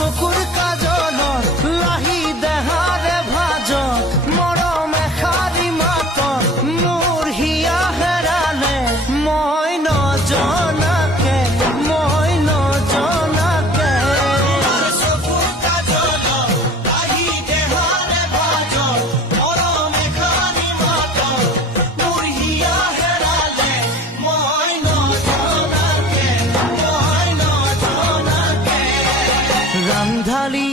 চকুৰ কাজলত লাহি দেহাৰে ভাজ মৰমে শাৰী মাত মোৰ হিয়া হেৰালে মই নজনাকে চকুৰ কাজলত লাহি দেহাৰে ভাজ মৰমে শাৰী মাত মোৰ হিয়া হেৰালে মই নজনাকে ৰান্ধালি